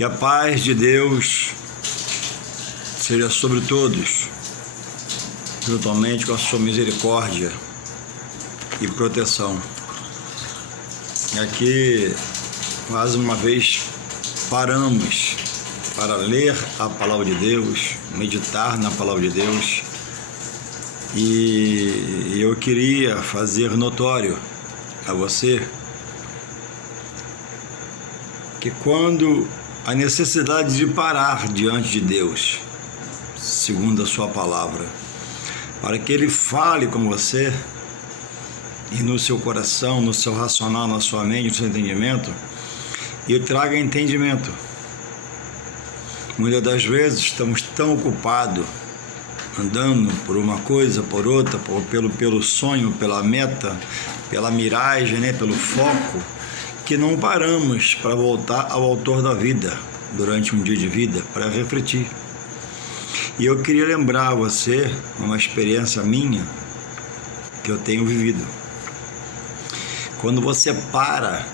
Que a paz de Deus seja sobre todos, juntamente com a sua misericórdia e proteção. Aqui, mais uma vez, paramos para ler a palavra de Deus, meditar na palavra de Deus, e eu queria fazer notório a você que quando a necessidade de parar diante de Deus, segundo a sua palavra, para que Ele fale com você e no seu coração, no seu racional, na sua mente, no seu entendimento, e traga entendimento. Muitas das vezes estamos tão ocupados, andando por uma coisa, por outra, pelo sonho, pela meta, pela miragem, pelo foco, que não paramos para voltar ao autor da vida durante um dia de vida, para refletir. E eu queria lembrar a você uma experiência minha que eu tenho vivido. Quando você para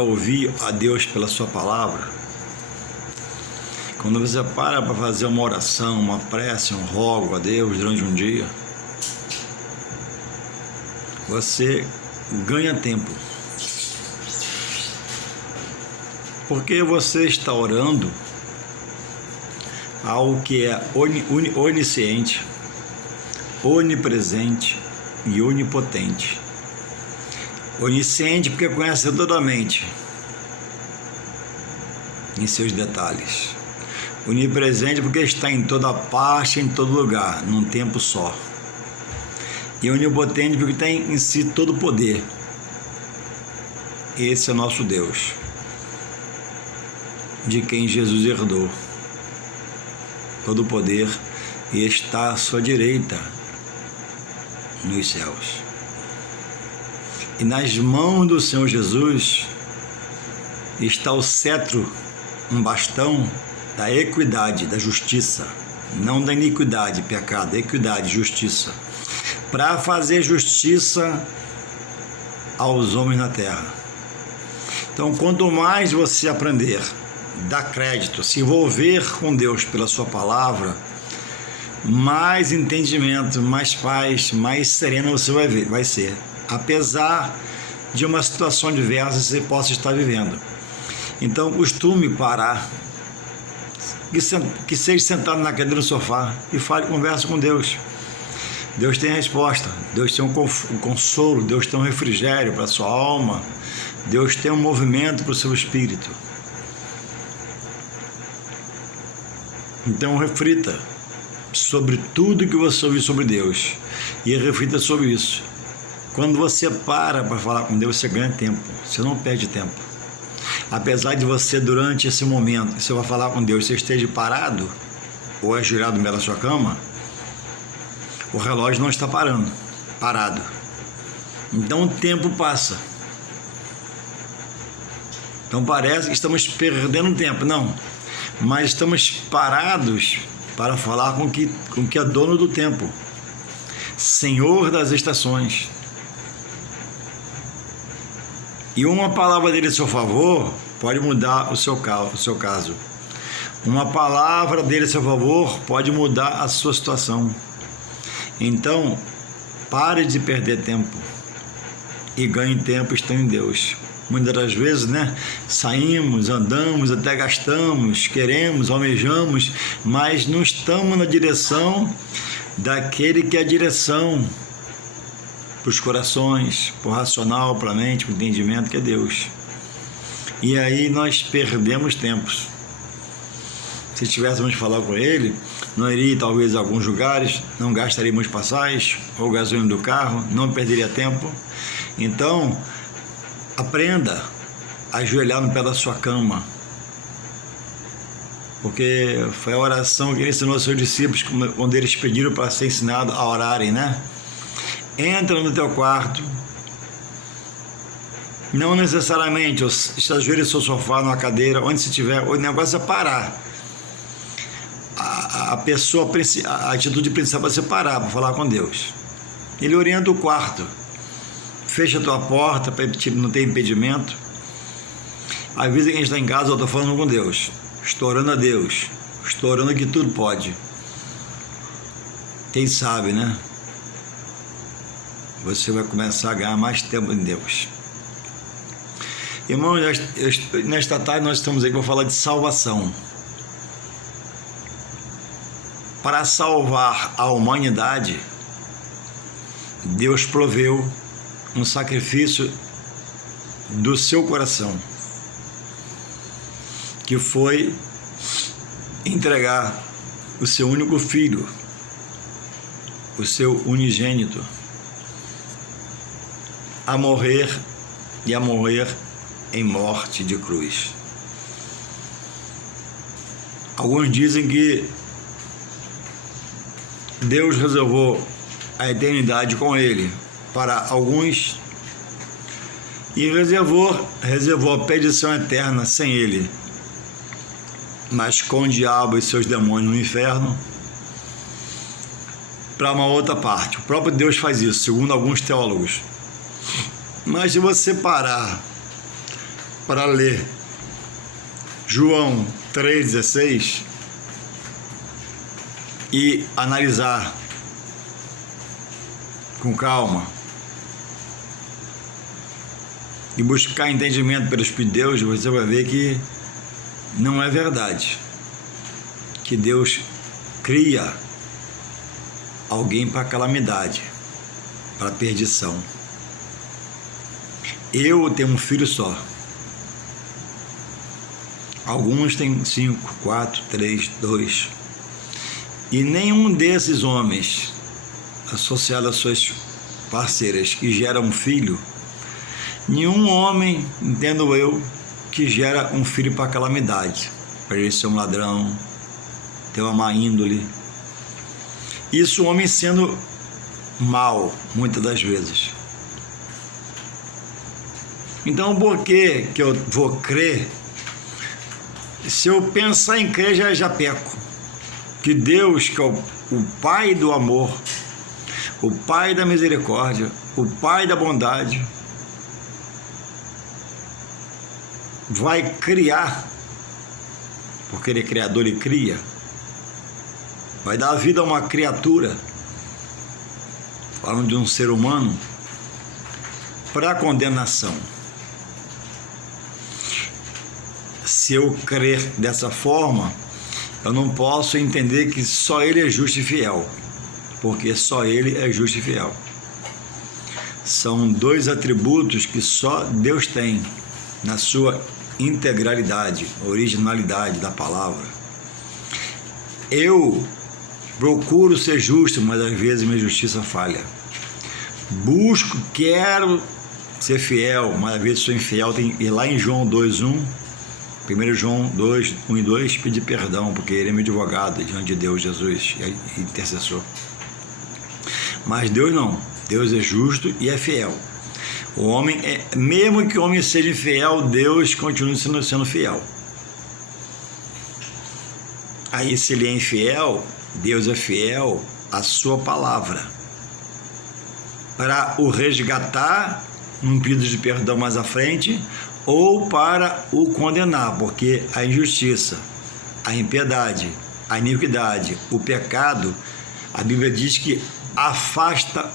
ouvir a Deus pela sua palavra, quando você para fazer uma oração, uma prece, um rogo a Deus durante um dia, você ganha tempo. Porque você está orando algo que é onisciente, onipresente e onipotente. Onisciente porque conhece toda a mente, em seus detalhes. Onipresente porque está em toda parte, em todo lugar, num tempo só. E onipotente porque tem em si todo o poder. Esse é o nosso Deus, de quem Jesus herdou todo o poder e está à sua direita nos céus. E nas mãos do Senhor Jesus está o cetro, um bastão da equidade, da justiça, não da iniquidade, pecado, equidade, justiça, para fazer justiça aos homens na terra. Então, quanto mais você aprender, dar crédito, se envolver com Deus pela sua palavra, mais entendimento, mais paz, mais sereno você vai ser, apesar de uma situação diversa que você possa estar vivendo. Então, costume parar, que seja sentado na cadeira do sofá e converse com Deus. Deus tem a resposta, Deus tem um consolo, Deus tem um refrigério para a sua alma, Deus tem um movimento para o seu espírito. Então reflita sobre tudo que você ouviu sobre Deus e reflita sobre isso. Quando você para falar com Deus, você ganha tempo, você não perde tempo. Apesar de você, durante esse momento que você vai falar com Deus, você esteja parado ou ajoelhado no meio da sua cama, o relógio não está parado. Então o tempo passa. Então parece que estamos perdendo tempo. Não, mas estamos parados para falar com que é dono do tempo, Senhor das estações. E uma palavra dele a seu favor pode mudar o seu caso. Uma palavra dele a seu favor pode mudar a sua situação. Então, pare de perder tempo e ganhe tempo estando em Deus. Muitas das vezes, saímos, andamos, até gastamos, queremos, almejamos, mas não estamos na direção daquele que é a direção para os corações, para o racional, para a mente, para o entendimento, que é Deus. E aí nós perdemos tempos. Se tivéssemos falado com Ele, não iria talvez a alguns lugares, não gastaríamos passagens ou gasolina do carro, não perderia tempo. Então, aprenda a ajoelhar no pé da sua cama, porque foi a oração que Ele ensinou aos seus discípulos quando eles pediram para ser ensinado a orarem, Entra no teu quarto, não necessariamente se ajoelha no seu sofá, numa cadeira, onde você estiver, o negócio é parar. A atitude principal é você parar para falar com Deus. Ele orienta o quarto, fecha a tua porta para não ter impedimento. Às vezes a gente está em casa, eu estou falando com Deus, estourando a Deus, estourando que tudo pode. Quem sabe, né? Você vai começar a ganhar mais tempo em Deus. Irmãos, nesta tarde nós estamos aqui para falar de salvação. Para salvar a humanidade, Deus proveu um sacrifício do seu coração, que foi entregar o seu único filho, o seu unigênito, a morrer em morte de cruz. Alguns dizem que Deus reservou a eternidade com ele para alguns e reservou a perdição eterna sem ele, mas com o diabo e seus demônios no inferno para uma outra parte. O próprio Deus faz isso, segundo alguns teólogos. Mas se você parar para ler João 3,16 e analisar com calma e buscar entendimento pelo Espírito de Deus, você vai ver que não é verdade que Deus cria alguém para calamidade, para perdição. Eu tenho um filho só. Alguns têm 5, 4, 3, 2. E nenhum desses homens, associado às suas parceiras, que geram um filho, nenhum homem, entendo eu, que gera um filho para calamidade, para ele ser um ladrão, ter uma má índole. Isso o homem sendo mal, muitas das vezes. Então, por que eu vou crer? Se eu pensar em crer, já peco. Que Deus, que é o Pai do amor, o Pai da misericórdia, o Pai da bondade, vai criar, porque Ele é criador e cria, vai dar vida a uma criatura, falando de um ser humano, para condenação. Se eu crer dessa forma, eu não posso entender que só Ele é justo e fiel, porque só Ele é justo e fiel. São dois atributos que só Deus tem na sua integralidade, originalidade da palavra. Eu procuro ser justo, mas às vezes minha justiça falha. Busco, quero ser fiel, mas às vezes sou infiel. E lá em João 2:1, 1 João 2, 1 e 2, pedir perdão, porque Ele é meu advogado diante de Deus, Jesus, é intercessor. Mas Deus não. Deus é justo e é fiel. O homem, mesmo que o homem seja infiel, Deus continua sendo fiel. Aí, se ele é infiel, Deus é fiel à sua palavra, para o resgatar num pedido de perdão mais à frente, ou para o condenar, porque a injustiça, a impiedade, a iniquidade, o pecado, a Bíblia diz que afasta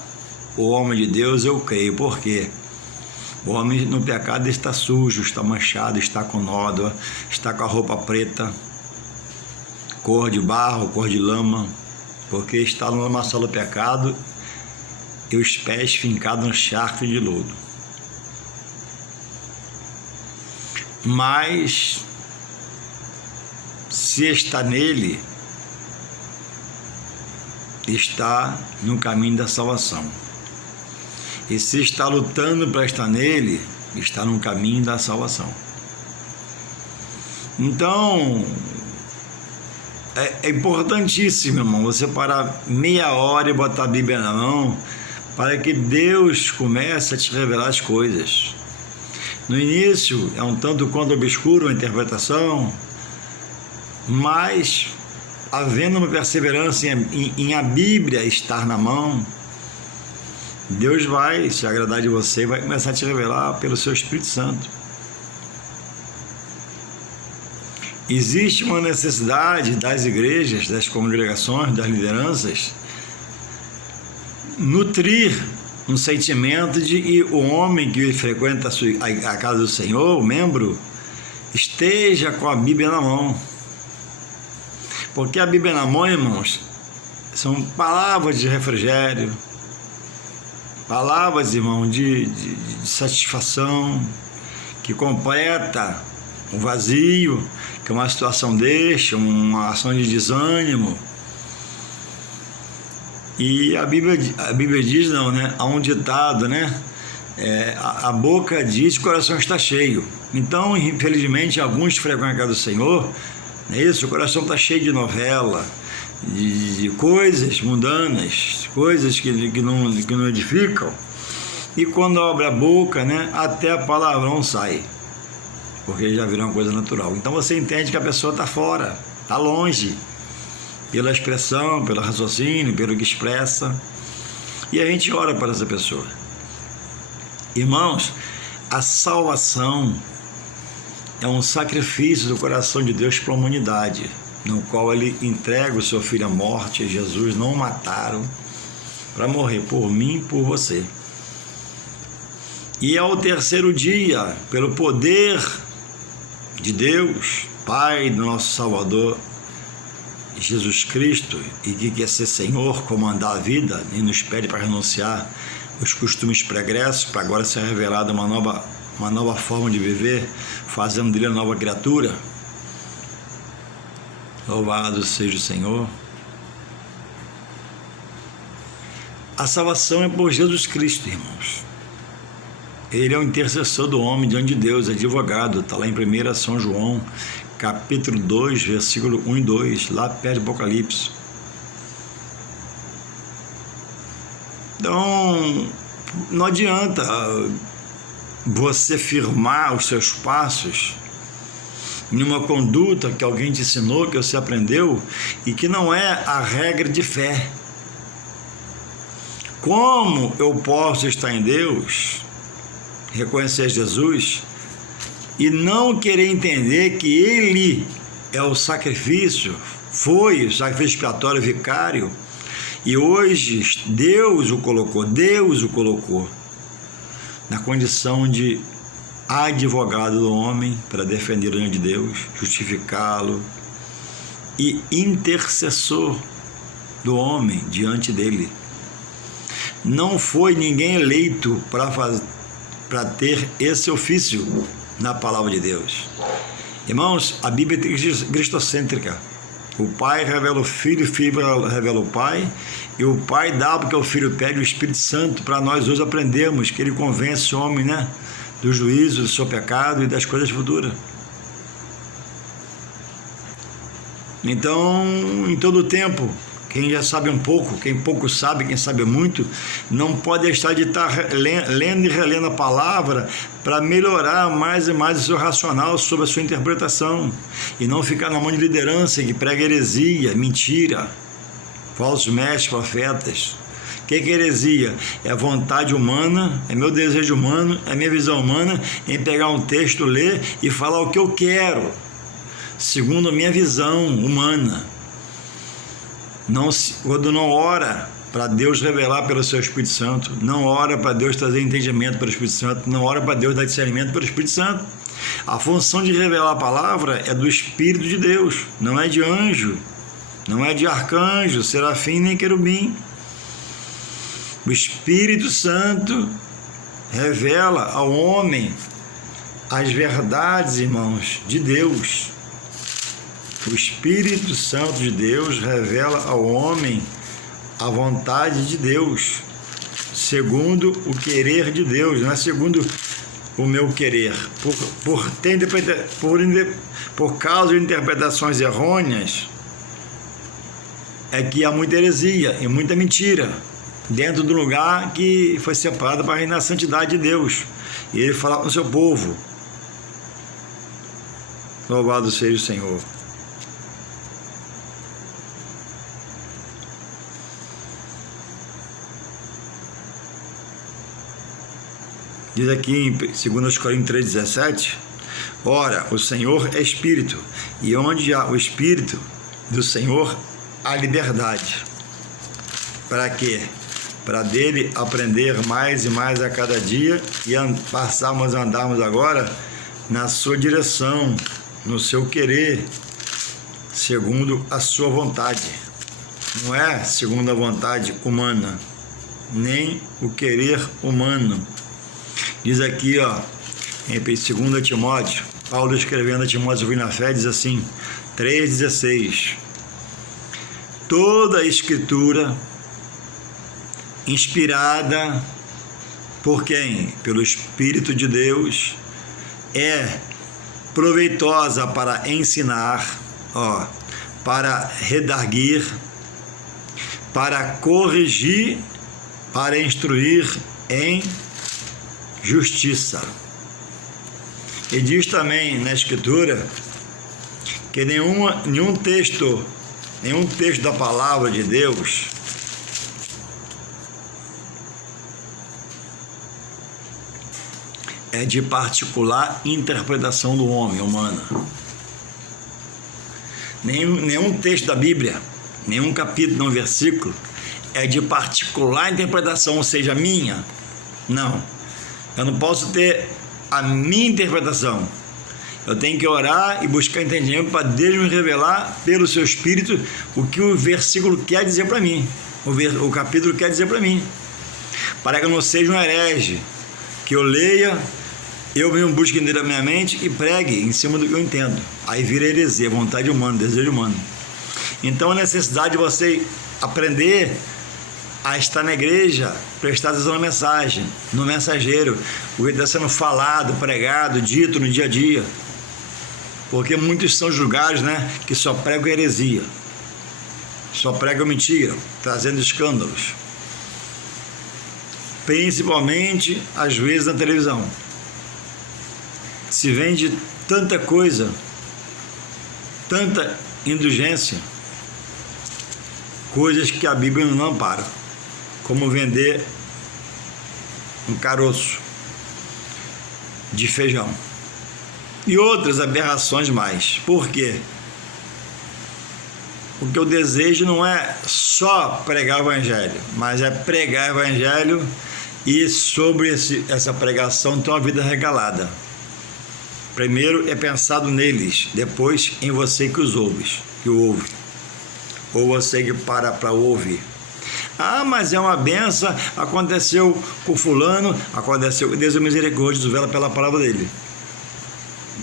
o homem de Deus, eu creio. Por quê? O homem no pecado está sujo, está manchado, está com nódoa, está com a roupa preta, cor de barro, cor de lama, porque está no lamaçal do pecado e os pés fincados no charco de lodo. Mas, se está nele, está no caminho da salvação. E se está lutando para estar nele, está no caminho da salvação. Então, é importantíssimo, irmão, você parar meia hora e botar a Bíblia na mão, para que Deus comece a te revelar as coisas. No início, é um tanto quanto obscuro a interpretação, mas, havendo uma perseverança em a Bíblia estar na mão, Deus vai se agradar de você e vai começar a te revelar pelo seu Espírito Santo. existe uma necessidade das igrejas, das congregações, das lideranças, nutrir um sentimento de que o homem que frequenta a casa do Senhor, o membro, esteja com a Bíblia na mão. Porque a Bíblia na mão, irmãos, são palavras de refrigério, palavras, irmão, de satisfação, que completa o vazio que uma situação deixa, uma ação de desânimo. E a Bíblia diz, não, né? Há um ditado, né? A boca diz, o coração está cheio. Então, infelizmente, alguns frequentam a casa do Senhor, não é isso? O coração está cheio de novela, de coisas mundanas, coisas que não edificam. E quando abre a boca, né? Até a palavrão sai, porque já virou uma coisa natural. Então você entende que a pessoa está fora, está longe, pela expressão, pelo raciocínio, pelo que expressa, e a gente ora para essa pessoa. Irmãos, a salvação é um sacrifício do coração de Deus para a humanidade, no qual ele entrega o seu filho à morte. Jesus não o mataram para morrer por mim e por você. E ao terceiro dia, pelo poder de Deus, Pai do nosso Salvador, Jesus Cristo, e que quer ser Senhor, comandar a vida, e nos pede para renunciar os costumes pregressos, para agora ser revelada uma nova forma de viver, fazendo dele a nova criatura. Louvado seja o Senhor. A salvação é por Jesus Cristo, irmãos. Ele é o intercessor do homem diante de Deus, advogado. Está lá em 1 São João, capítulo 2, versículo 1 e 2, lá perto do Apocalipse. Então, não adianta você firmar os seus passos em uma conduta que alguém te ensinou, que você aprendeu, e que não é a regra de fé. Como eu posso estar em Deus, reconhecer Jesus, e não querer entender que Ele é o sacrifício, foi o sacrifício expiatório vicário, e hoje Deus o colocou na condição de advogado do homem para defender o nome de Deus, justificá-lo, e intercessor do homem diante dele. Não foi ninguém eleito para ter esse ofício na palavra de Deus. Irmãos, a Bíblia é cristocêntrica. O Pai revela o Filho, o Filho revela o Pai, e o Pai dá porque o Filho pede o Espírito Santo para nós hoje aprendermos que ele convence o homem, né, do juízo, do seu pecado e das coisas futuras. Então, em todo o tempo, quem já sabe um pouco, quem pouco sabe, quem sabe muito, não pode deixar de estar lendo e relendo a palavra para melhorar mais e mais o seu racional sobre a sua interpretação, e não ficar na mão de liderança que prega heresia, mentira, falsos mestres, profetas. O que é heresia? É a vontade humana, é meu desejo humano, é minha visão humana em pegar um texto, ler e falar o que eu quero, segundo a minha visão humana. Quando não ora para Deus revelar pelo seu Espírito Santo, não ora para Deus trazer entendimento pelo Espírito Santo, não ora para Deus dar discernimento pelo Espírito Santo. A função de revelar a palavra é do Espírito de Deus, não é de anjo, não é de arcanjo, serafim nem querubim. O Espírito Santo revela ao homem as verdades, irmãos, de Deus. O Espírito Santo de Deus revela ao homem a vontade de Deus, segundo o querer de Deus, não é segundo o meu querer. Por causa de interpretações errôneas, é que há muita heresia e muita mentira dentro do lugar que foi separado para reinar a santidade de Deus. E ele fala com o seu povo. Louvado seja o Senhor. Diz aqui em 2 Coríntios 3,17, Ora, o Senhor é Espírito, e onde há o Espírito do Senhor, há liberdade. Para quê? Para dele aprender mais e mais a cada dia e passarmos a andarmos agora na sua direção, no seu querer, segundo a sua vontade. Não é segundo a vontade humana, nem o querer humano. Diz aqui, ó, em 2 Timóteo, Paulo escrevendo a Timóteo na fé, diz assim, 3,16: toda a Escritura inspirada por quem? Pelo Espírito de Deus, é proveitosa para ensinar, ó, para redarguir, para corrigir, para instruir em justiça. E diz também na Escritura que nenhum texto da palavra de Deus é de particular interpretação do homem, humana. Nenhum texto da Bíblia, nenhum capítulo, nenhum versículo é de particular interpretação, ou seja, minha. Não. Eu não posso ter a minha interpretação. Eu tenho que orar e buscar entendimento para Deus me revelar pelo seu Espírito o que o versículo quer dizer para mim, o capítulo quer dizer para mim, para que eu não seja um herege, que eu leia, eu mesmo busque entender a minha mente e pregue em cima do que eu entendo. Aí vira heresia, vontade humana, desejo humano. Então a necessidade de você aprender a estar na igreja, prestar atenção na mensagem, no mensageiro, o que está sendo falado, pregado, dito no dia a dia. Porque muitos são julgados, né, que só pregam heresia, só pregam mentira, trazendo escândalos. Principalmente, às vezes, na televisão. Se vende tanta coisa, tanta indulgência, coisas que a Bíblia não ampara, como vender um caroço de feijão e outras aberrações mais. Por quê? Porque o desejo não é só pregar o Evangelho, mas é pregar o Evangelho e sobre essa pregação ter uma vida regalada. Primeiro é pensado neles, depois em você que os ouve, ou você que para ouvir. Ah, mas é uma benção, aconteceu com fulano, aconteceu. Deus é misericórdia, vela pela palavra dele.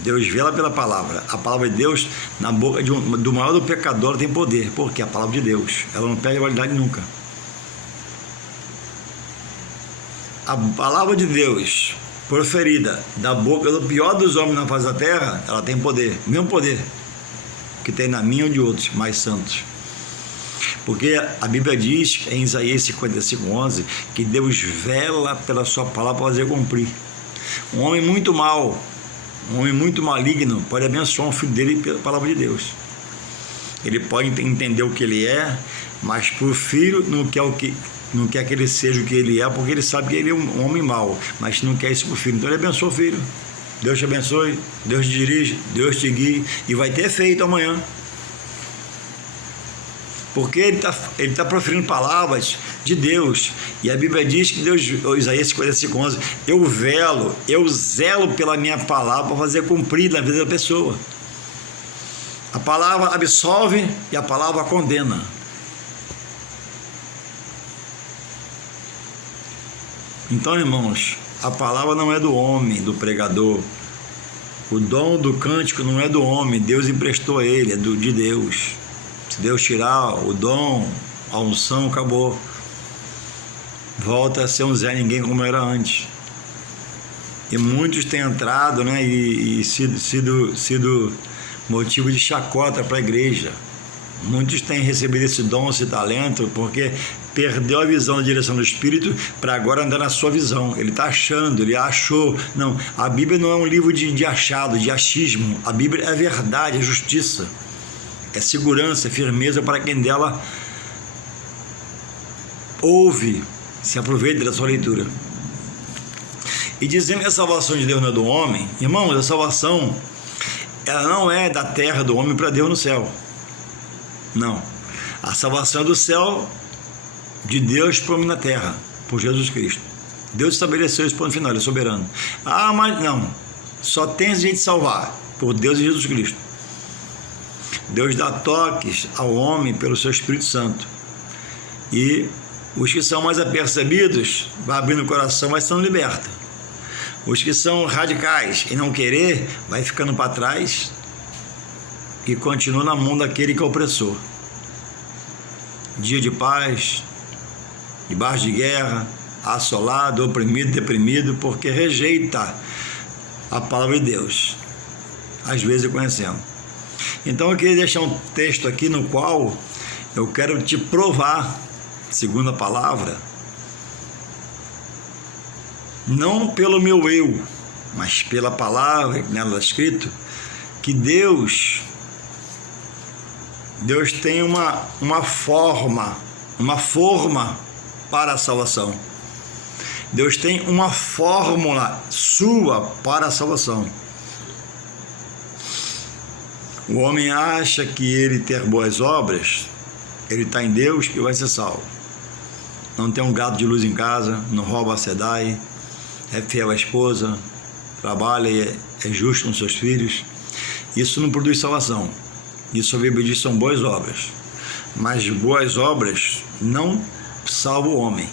Deus vela pela palavra. A palavra de Deus, na boca do maior do pecador, tem poder, porque é a palavra de Deus, ela não perde a validade nunca. A palavra de Deus proferida da boca do pior dos homens na face da terra, ela tem poder, o mesmo poder que tem na minha ou de outros mais santos. Porque a Bíblia diz, em Isaías 55:11, que Deus vela pela sua palavra para fazer cumprir. Um homem muito mau, um homem muito maligno, pode abençoar um filho dele pela palavra de Deus. Ele pode entender o que ele é, mas para o filho não quer que ele seja o que ele é, porque ele sabe que ele é um homem mau, mas não quer isso para o filho. Então ele abençoa o filho. Deus te abençoe, Deus te dirige, Deus te guie, e vai ter efeito amanhã. Porque ele tá proferindo palavras de Deus. E a Bíblia diz que Deus, Isaías 55:11, eu zelo pela minha palavra para fazer cumprir na vida da pessoa. A palavra absolve e a palavra condena. Então, irmãos, a palavra não é do homem, do pregador. O dom do cântico não é do homem, Deus emprestou a ele, é de Deus. Se Deus tirar o dom, a unção, acabou. Volta a ser um Zé Ninguém como era antes. E muitos têm entrado, né, e sido motivo de chacota para a igreja. Muitos têm recebido esse dom, esse talento, porque perdeu a visão da direção do Espírito para agora andar na sua visão. Ele está achando, ele achou. Não, a Bíblia não é um livro de achado, de achismo. A Bíblia é verdade, é justiça, é segurança, é firmeza para quem dela ouve, se aproveita da sua leitura. E dizendo que a salvação de Deus não é do homem, irmãos, a salvação ela não é da terra do homem para Deus no céu. Não. A salvação é do céu de Deus para o homem na terra, por Jesus Cristo. Deus estabeleceu esse ponto final, ele é soberano. Ah, mas não. Só tem esse jeito de salvar, por Deus e Jesus Cristo. Deus dá toques ao homem pelo seu Espírito Santo. E os que são mais apercebidos, vai abrindo o coração, vai sendo liberta. Os que são radicais e não querer, vai ficando para trás e continua na mão daquele que é opressor. Dia de paz, debaixo de guerra, assolado, oprimido, deprimido, porque rejeita a palavra de Deus, às vezes conhecendo. Então eu queria deixar um texto aqui no qual eu quero te provar, segundo a palavra, não pelo meu eu, mas pela palavra que nela está escrito, que Deus tem uma forma para a salvação. Deus tem uma fórmula sua para a salvação. O homem acha que ele ter boas obras, ele está em Deus e vai ser salvo. Não tem um gato de luz em casa, não rouba a SEDAI, é fiel à esposa, trabalha e é justo com seus filhos. Isso não produz salvação. Isso a Bíblia diz são boas obras. Mas boas obras não salvam o homem.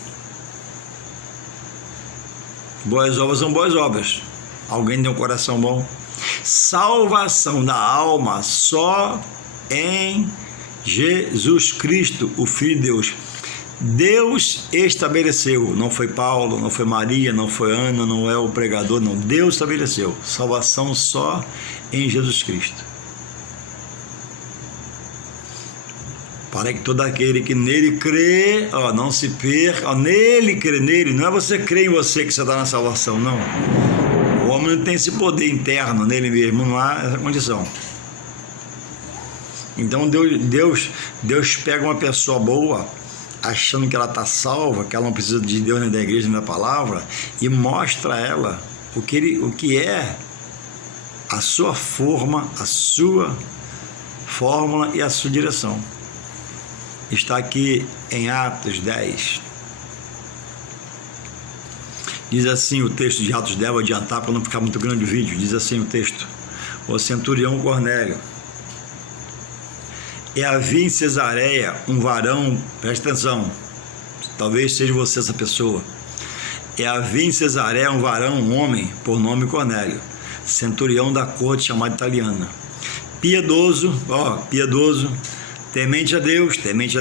Boas obras são boas obras. Alguém tem um coração bom. Salvação da alma só em Jesus Cristo, o Filho de Deus. Deus estabeleceu, não foi Paulo, não foi Maria, não foi Ana, não é o pregador, não. Deus estabeleceu salvação só em Jesus Cristo. Para que todo aquele que nele crê, não se perca, nele crê, nele, não é você crer em você que você está na salvação, não. O homem não tem esse poder interno nele mesmo, não há essa condição. Então Deus pega uma pessoa boa, achando que ela está salva, que ela não precisa de Deus nem da igreja nem da palavra, e mostra a ela o que é a sua forma, a sua fórmula e a sua direção. Está aqui em Atos 10. Diz assim o texto de Atos 10, vou adiantar para não ficar muito grande o vídeo. Diz assim o texto: o centurião Cornélio. E havia em Cesareia um varão, presta atenção, talvez seja você essa pessoa. E havia em Cesareia um varão, um homem, por nome Cornélio, centurião da corte chamada italiana, piedoso, temente a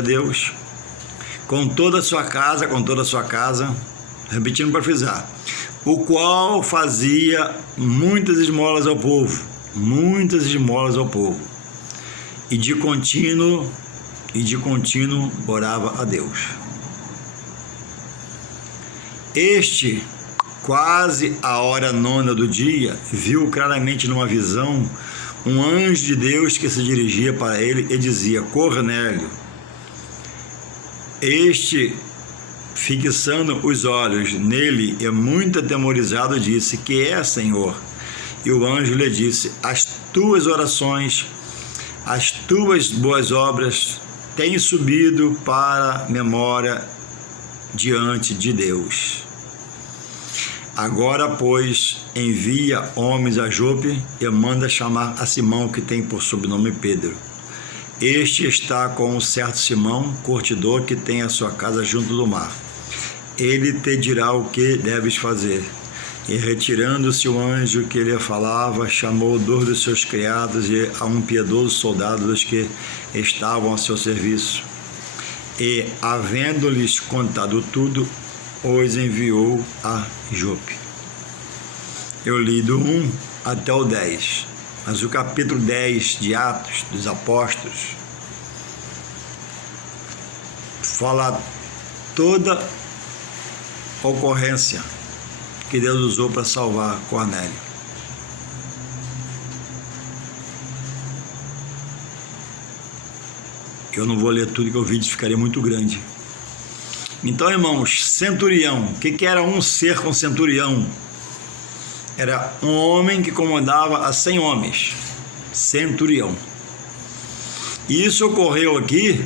Deus, com toda a sua casa, repetindo para frisar, o qual fazia muitas esmolas ao povo, e de contínuo orava a Deus. Este, quase a hora 9 do dia, viu claramente numa visão um anjo de Deus que se dirigia para ele e dizia: Cornélio. Este, fixando os olhos nele e muito atemorizado, disse: Que é, Senhor? E o anjo lhe disse: As tuas orações, as tuas boas obras têm subido para memória diante de Deus. Agora, pois, envia homens a Jope e manda chamar a Simão, que tem por sobrenome Pedro. Este está com um certo Simão, curtidor, que tem a sua casa junto do mar. Ele te dirá o que deves fazer. E retirando-se o anjo que lhe falava, chamou 2 dos seus criados e a um piedoso soldado dos que estavam a seu serviço. E, havendo-lhes contado tudo, os enviou a Jope. Eu li do 1 até o 10, mas o capítulo 10 de Atos dos Apóstolos fala toda a ocorrência que Deus usou para salvar Cornélio. Eu não vou ler tudo, que o vídeo ficaria muito grande. Então, irmãos, centurião, o que era um ser com centurião? Era um homem que comandava a 100 homens. centurião. E isso ocorreu aqui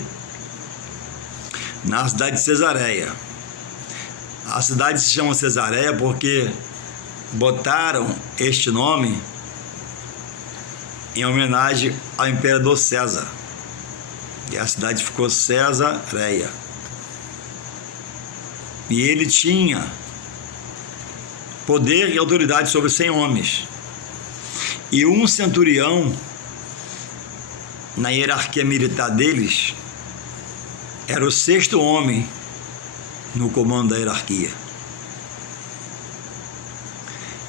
na cidade de Cesareia. A cidade se chama Cesareia porque botaram este nome em homenagem ao imperador César. E a cidade ficou Cesareia. E ele tinha poder e autoridade sobre 100 homens. E um centurião, na hierarquia militar deles, era o 6º homem no comando da hierarquia.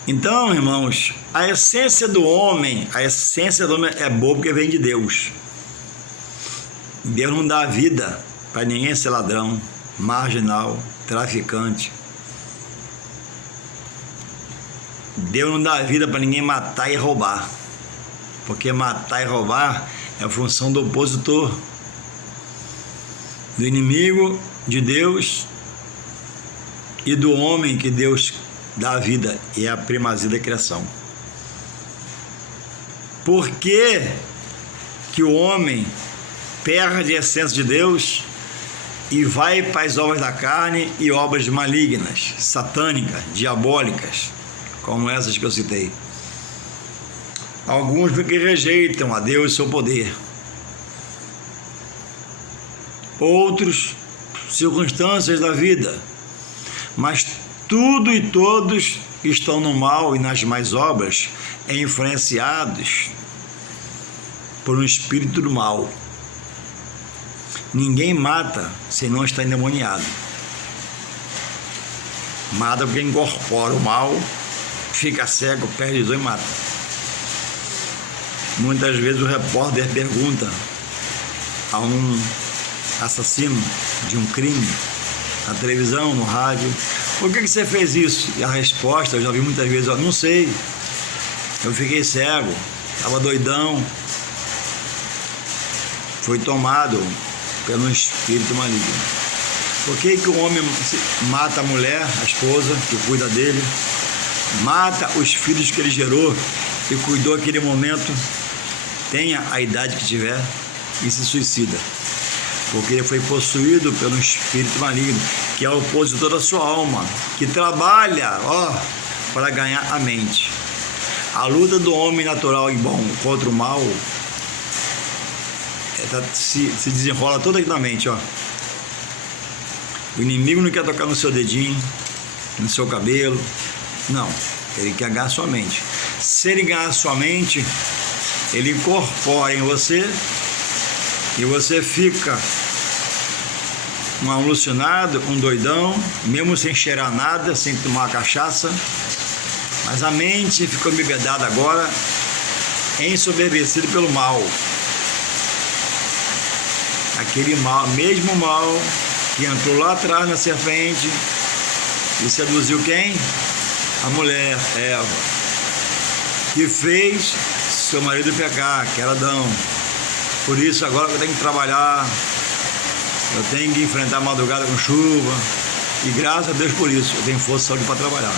Então, irmãos, a essência do homem é boa porque vem de Deus. Deus não dá vida para ninguém ser ladrão, marginal, traficante. Deus não dá vida para ninguém matar e roubar, porque matar e roubar é a função do opositor, do inimigo de Deus e do homem que Deus dá a vida, e é a primazia da criação. Por que que o homem perde a essência de Deus e vai para as obras da carne e obras malignas, satânicas, diabólicas, como essas que eu citei? Alguns porque rejeitam a Deus e seu poder. Outros, circunstâncias da vida. Mas tudo e todos que estão no mal e nas más obras influenciados por um espírito do mal. Ninguém mata se não está endemoniado. Mata porque incorpora o mal, fica cego, perde visão e mata. Muitas vezes o repórter pergunta a um assassino de um crime, na televisão, no rádio: por que você fez isso? E a resposta, eu já vi muitas vezes: não sei, eu fiquei cego, estava doidão, foi tomado pelo espírito maligno. Por que que o homem mata a mulher, a esposa que cuida dele, mata os filhos que ele gerou e cuidou aquele momento, tenha a idade que tiver, e se suicida? Porque ele foi possuído pelo espírito maligno, que é o opositor da sua alma, que trabalha para ganhar a mente. A luta do homem natural e bom contra o mal se desenrola toda aqui na mente. O inimigo não quer tocar no seu dedinho, no seu cabelo, não, ele quer ganhar a sua mente. Se ele ganhar a sua mente, ele incorpora em você e você fica um alucinado, um doidão, mesmo sem cheirar nada, sem tomar cachaça, mas a mente ficou embebedada agora, ensoberbecida pelo mal. Aquele mal, mesmo mal que entrou lá atrás na serpente e seduziu quem? A mulher, Eva, que fez seu marido pecar, que era Adão. Por isso agora eu tenho que trabalhar, eu tenho que enfrentar a madrugada com chuva, e graças a Deus por isso, eu tenho força e saúde para trabalhar.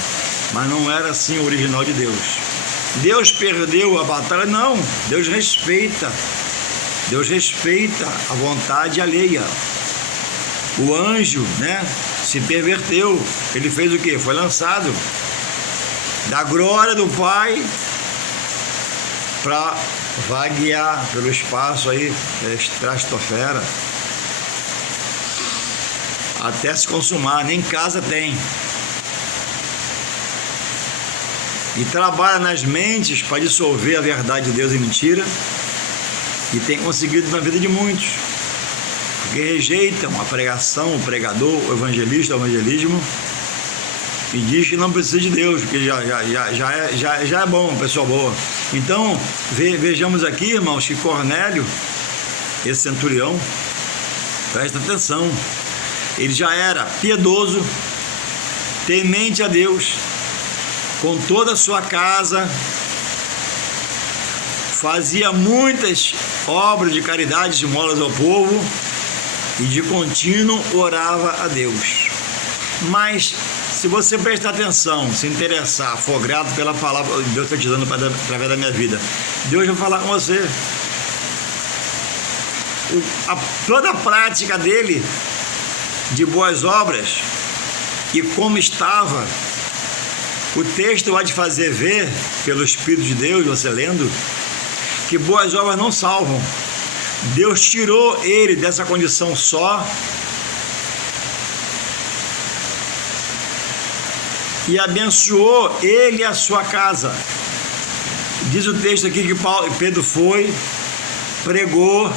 Mas não era assim o original de Deus. Deus perdeu a batalha? Não, Deus respeita a vontade alheia. O anjo, se perverteu, ele fez o quê? Foi lançado da glória do Pai para vaguear pelo espaço aí, pela estratosfera, até se consumar, nem casa tem. E trabalha nas mentes para dissolver a verdade de Deus em mentira, e tem conseguido na vida de muitos, porque rejeitam a pregação, o pregador, o evangelista, o evangelismo, e diz que não precisa de Deus, porque já é bom, pessoa boa. Então, vejamos aqui, irmãos, que Cornélio, esse centurião, presta atenção, ele já era piedoso, temente a Deus, com toda a sua casa, fazia muitas obras de caridade, de esmolas ao povo, e de contínuo orava a Deus. Mas, se você prestar atenção, se interessar, for grato pela palavra que Deus está te dando através da minha vida, Deus vai falar com você. Toda a prática dele de boas obras e como estava, o texto vai te fazer ver, pelo Espírito de Deus, você lendo, que boas obras não salvam. Deus tirou ele dessa condição só e abençoou ele e a sua casa. Diz o texto aqui que Pedro foi, pregou,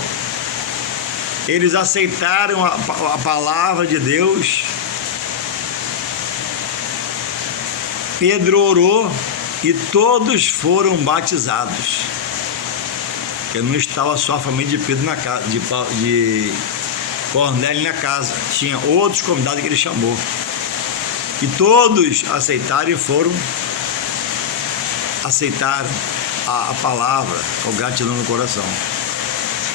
eles aceitaram a palavra de Deus. Pedro orou e todos foram batizados. Porque não estava só a família de Pedro na casa, de Cornélio na casa. Tinha outros convidados que ele chamou. E todos aceitaram a palavra, com gratidão no coração.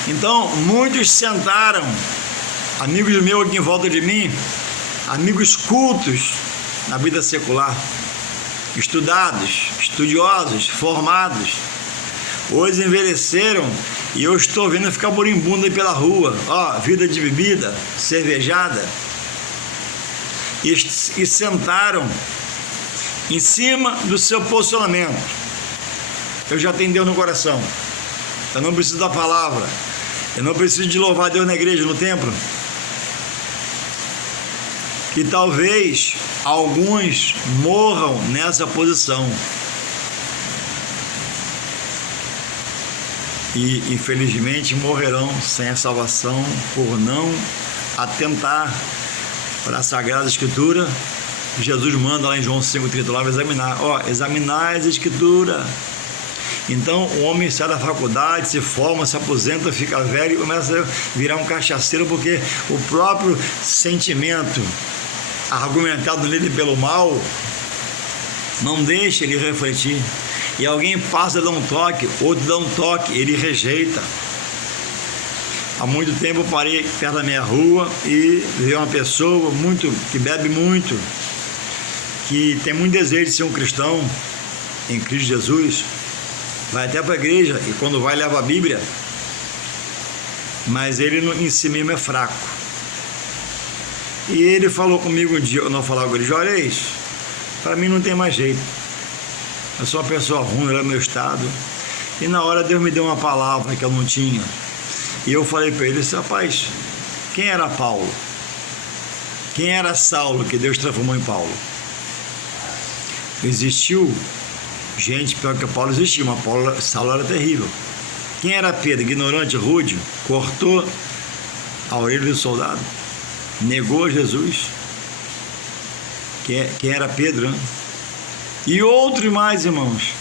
Então, muitos sentaram, amigos meus aqui em volta de mim, amigos cultos na vida secular, estudados, estudiosos, formados, hoje envelheceram e eu estou vendo ficar moribundo aí pela rua, vida de bebida, cervejada, e sentaram em cima do seu posicionamento. Eu já tenho Deus no coração, eu não preciso da palavra, eu não preciso de louvar Deus na igreja, no templo. E talvez alguns morram nessa posição. E infelizmente morrerão sem a salvação por não atentar para a Sagrada Escritura. Jesus manda lá em João 5,30 lá, examinar. Examinar as Escrituras. Então o homem sai da faculdade, se forma, se aposenta, fica velho e começa a virar um cachaceiro, porque o próprio sentimento argumentado nele pelo mal não deixa ele refletir. E alguém passa a dar um toque, outro dá um toque, ele rejeita. Há muito tempo eu parei perto da minha rua e vi uma pessoa que bebe muito, que tem muito desejo de ser um cristão em Cristo Jesus, vai até para a igreja e quando vai leva a Bíblia, mas ele em si mesmo é fraco. E ele falou comigo um dia, eu não falava com ele, Juarez, para mim não tem mais jeito, eu sou uma pessoa ruim, era meu estado, e na hora Deus me deu uma palavra que eu não tinha, e eu falei para ele, rapaz, quem era Paulo? Quem era Saulo que Deus transformou em Paulo? Existiu gente pior que Paulo, existiu, mas Saulo era terrível. Quem era Pedro? Ignorante, rude, cortou a orelha do soldado, negou Jesus. Quem era Pedro, né? E outros mais, irmãos.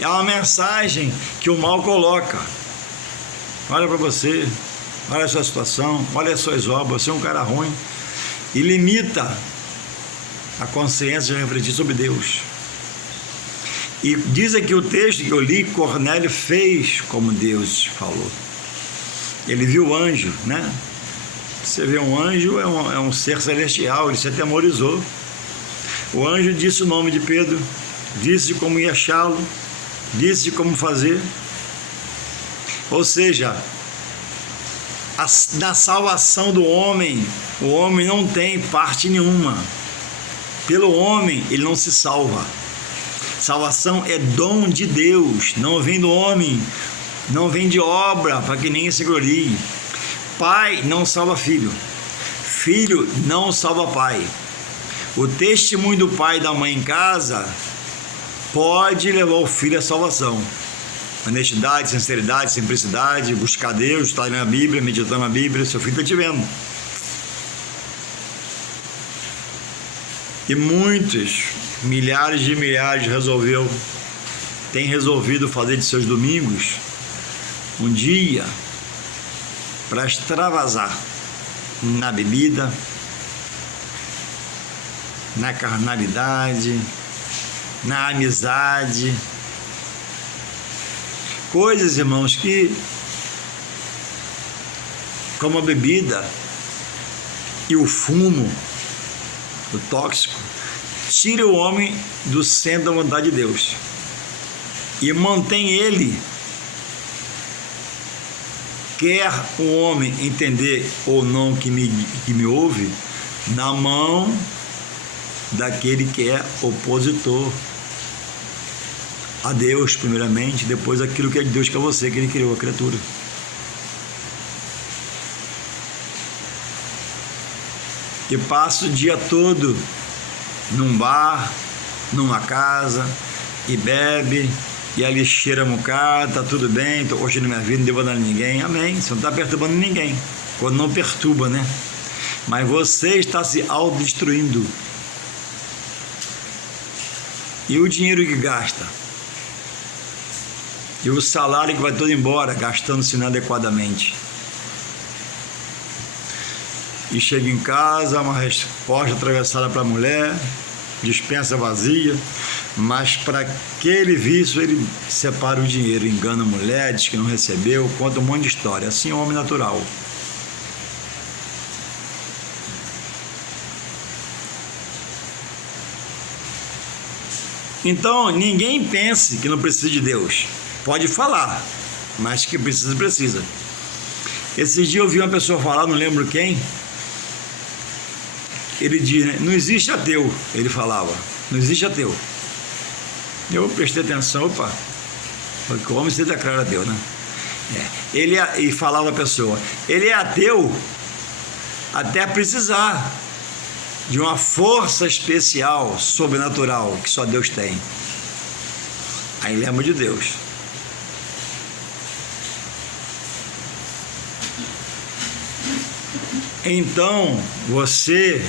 É uma mensagem que o mal coloca. Olha para você, olha a sua situação, olha as suas obras, você é um cara ruim, e limita a consciência de refletir sobre Deus. E diz aqui o texto que eu li, Cornélio fez como Deus falou. Ele viu o anjo, né? Você vê um anjo, é um ser celestial, ele se atemorizou. O anjo disse o nome de Pedro, disse como ia achá-lo, disse como fazer. Ou seja, na salvação do homem, o homem não tem parte nenhuma. Pelo homem, ele não se salva. Salvação é dom de Deus, não vem do homem, não vem de obra, para que ninguém se glorie. Pai não salva filho, filho não salva pai. O testemunho do pai e da mãe em casa pode levar o filho à salvação. Honestidade, sinceridade, simplicidade, buscar Deus, estar na Bíblia, meditando na Bíblia, seu filho está te vendo. E muitos, milhares de milhares têm resolvido fazer de seus domingos um dia para extravasar na bebida, na carnalidade, na amizade. Coisas, irmãos, que, como a bebida e o fumo, o tóxico, tira o homem do centro da vontade de Deus e mantém ele, quer o homem entender ou não que me ouve, na mão daquele que é opositor a Deus, primeiramente, depois aquilo que é de Deus, que é você, que ele criou, a criatura. E passa o dia todo num bar, numa casa, e bebe, e ali cheira mucado, tá tudo bem, estou curtindo minha vida, não devo dar a ninguém, amém, você não está perturbando ninguém, quando não perturba, né? Mas você está se autodestruindo. E o dinheiro que gasta? E o salário que vai todo embora, gastando-se inadequadamente. E chega em casa, uma resposta atravessada para a mulher, dispensa vazia, mas para aquele vício ele separa o dinheiro, engana a mulher, diz que não recebeu, conta um monte de história. Assim é o homem natural. Então, ninguém pense que não precisa de Deus. Pode falar, mas que precisa. Esses dias eu vi uma pessoa falar, não lembro quem, ele diz, né? Não existe ateu, ele falava, não existe ateu. Eu prestei atenção, opa, porque o homem se declara ateu, né? E falava a pessoa, ele é ateu até precisar de uma força especial, sobrenatural, que só Deus tem. Aí lembra de Deus. Então, você,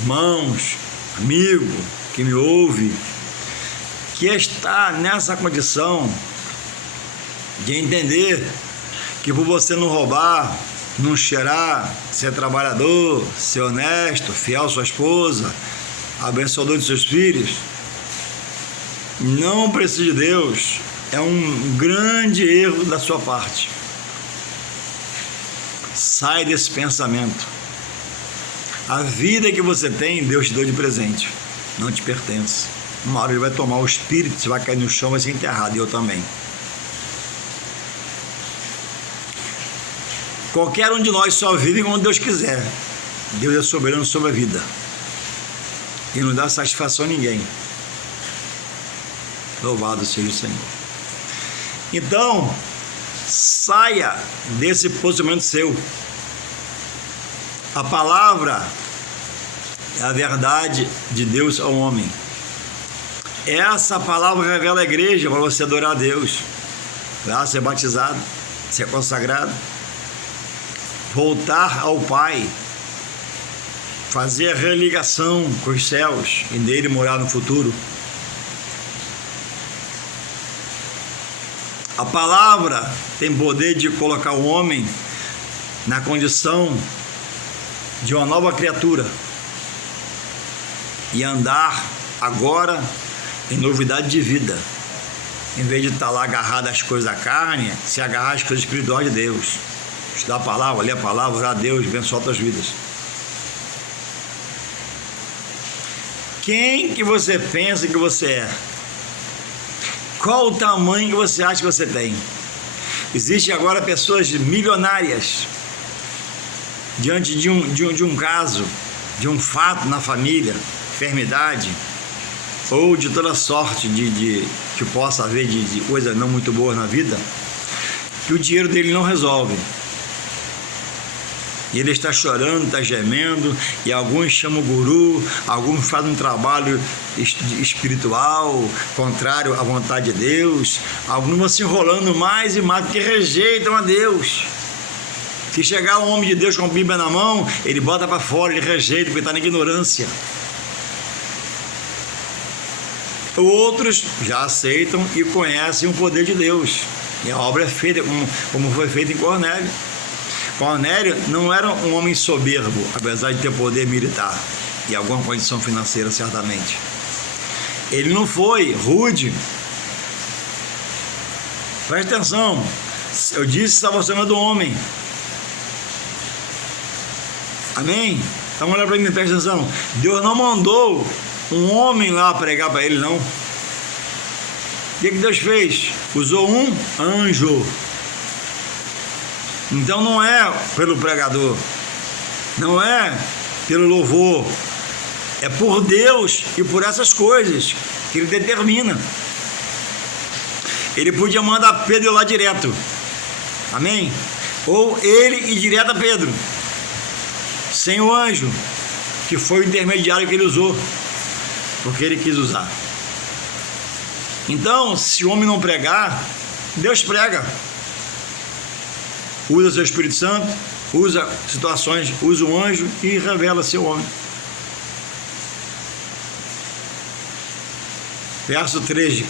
irmãos, amigo, que me ouve, que está nessa condição de entender que por você não roubar, não cheirar, ser trabalhador, ser honesto, fiel à sua esposa, abençoador de seus filhos, não precisa de Deus, é um grande erro da sua parte. Sai desse pensamento. A vida que você tem, Deus te deu de presente, não te pertence. Uma hora ele vai tomar o espírito, você vai cair no chão, vai ser enterrado, e eu também. Qualquer um de nós só vive como Deus quiser. Deus é soberano sobre a vida e não dá satisfação a ninguém. Louvado seja o Senhor. Então, saia desse posicionamento seu. A palavra é a verdade de Deus ao homem. Essa palavra revela a igreja para você adorar a Deus, para ser batizado, ser consagrado, voltar ao Pai, fazer a religação com os céus e nele morar no futuro. A palavra tem poder de colocar o homem na condição de uma nova criatura e andar agora em novidade de vida, em vez de estar lá agarrado às coisas da carne, se agarrar às coisas espirituais de Deus, estudar a palavra, ler a palavra, orar a Deus, abençoar outras vidas. Quem que você pensa que você é? Qual o tamanho que você acha que você tem? Existem agora pessoas milionárias diante de um caso, de um fato na família, enfermidade, ou de toda sorte que possa haver de coisa não muito boa na vida, que o dinheiro dele não resolve. E ele está chorando, está gemendo, e alguns chamam o guru, alguns fazem um trabalho espiritual, contrário à vontade de Deus, alguns vão se enrolando mais e mais, porque rejeitam a Deus. Se chegar um homem de Deus com a Bíblia na mão, ele bota para fora, ele rejeita, porque está na ignorância. Outros já aceitam e conhecem o poder de Deus, e a obra é feita como foi feita em Cornélio. Cornélio não era um homem soberbo, apesar de ter poder militar e alguma condição financeira, certamente. Ele não foi rude. Preste atenção, eu disse salvação é do homem. Amém? Então olha para mim, preste atenção. Deus não mandou um homem lá pregar para ele, não. O que Deus fez? Usou um anjo. Então não é pelo pregador, não é pelo louvor, é por Deus e por essas coisas que Ele determina. Ele podia mandar Pedro lá direto, amém? Ou ele ir direto a Pedro, sem o anjo, que foi o intermediário que ele usou, porque ele quis usar. Então, se o homem não pregar, Deus prega. Usa seu Espírito Santo, usa situações, usa o anjo e revela seu homem. Verso 3,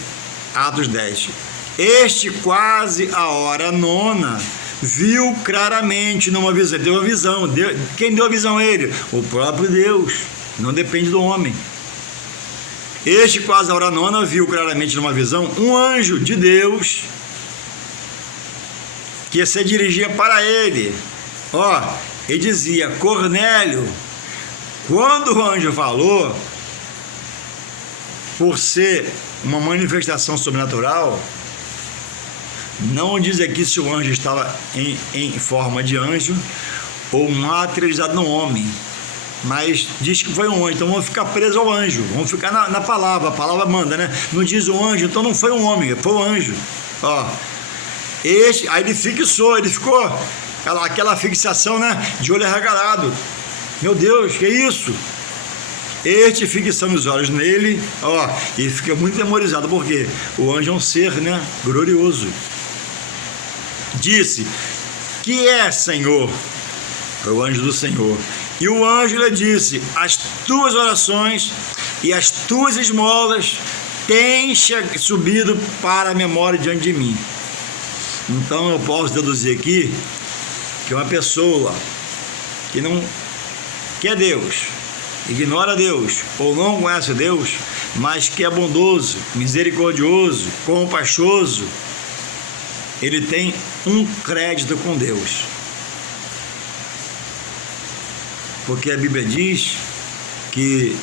Atos 10. Este, quase a hora nona, viu claramente numa visão. Deu uma visão. Quem deu a visão a ele? O próprio Deus. Não depende do homem. Este, quase a hora nona, viu claramente numa visão um anjo de Deus que se dirigia para ele. Ele dizia: Cornélio. Quando o anjo falou, por ser uma manifestação sobrenatural, não diz aqui se o anjo estava em forma de anjo ou materializado no homem, mas diz que foi um anjo. Então vamos ficar presos ao anjo, vamos ficar na palavra. A palavra manda, né? Não diz o anjo, então não foi um homem, foi o anjo. Aí ele fixou, ele ficou aquela fixação, né? De olho arregalado. Meu Deus, que é isso? Este fixando os olhos nele, e fica muito atemorizado, porque o anjo é um ser, né? Glorioso. Disse: Que é, Senhor? Foi o anjo do Senhor. E o anjo lhe disse: As tuas orações e as tuas esmolas têm subido para a memória diante de mim. Então eu posso deduzir aqui que uma pessoa que não quer Deus, ignora Deus ou não conhece Deus, mas que é bondoso, misericordioso, compassioso, ele tem um crédito com Deus. Porque a Bíblia diz que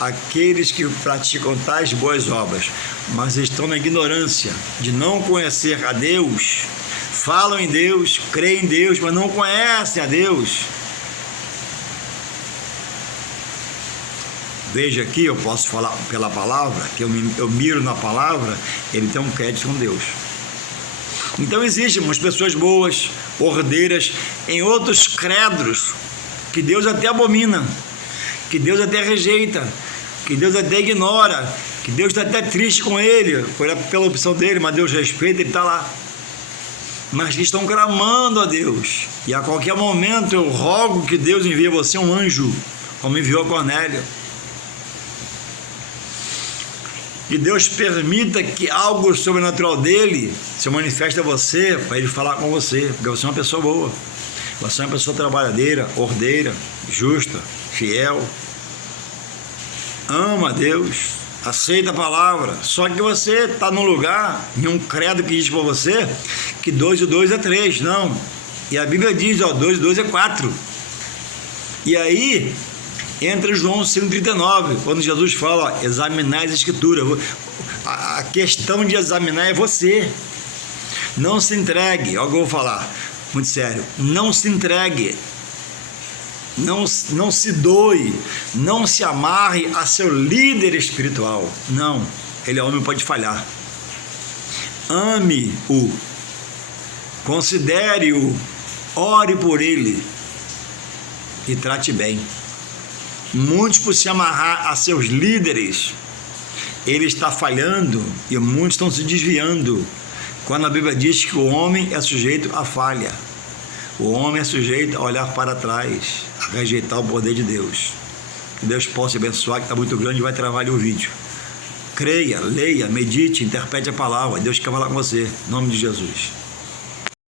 aqueles que praticam tais boas obras, mas estão na ignorância de não conhecer a Deus, falam em Deus, creem em Deus, mas não conhecem a Deus. Veja aqui, eu posso falar pela palavra, que eu miro na palavra, ele tem um crédito com Deus. Então existem umas pessoas boas, ordeiras, em outros credos, que Deus até abomina, que Deus até rejeita, que Deus até ignora, que Deus está até triste com ele, pela opção dele, mas Deus respeita, ele está lá. Mas que estão clamando a Deus, e a qualquer momento eu rogo que Deus envie a você um anjo, como enviou a Cornélio. Que Deus permita que algo sobrenatural dele se manifeste a você, para ele falar com você, porque você é uma pessoa boa, você é uma pessoa trabalhadeira, ordeira, justa, fiel, ama a Deus, aceita a palavra. Só que você está num lugar, em um credo que diz para você que 2 e 2 é 3, não. E a Bíblia diz, 2 e 2 é 4. E aí entra João 5,39, quando Jesus fala, examinai as escrituras. A questão de examinar é você. Não se entregue, olha o que eu vou falar, muito sério, não se entregue, não se doe, não se amarre a seu líder espiritual. Não, ele é homem, pode falhar. Ame-o, considere-o, ore por ele e trate bem. Muitos, por se amarrar a seus líderes, ele está falhando, e muitos estão se desviando, quando a Bíblia diz que o homem é sujeito à falha, o homem é sujeito a olhar para trás, a rejeitar o poder de Deus. Que Deus possa abençoar, que está muito grande, vai travar ali o vídeo. Creia, leia, medite, interprete a palavra, Deus quer falar com você, em nome de Jesus.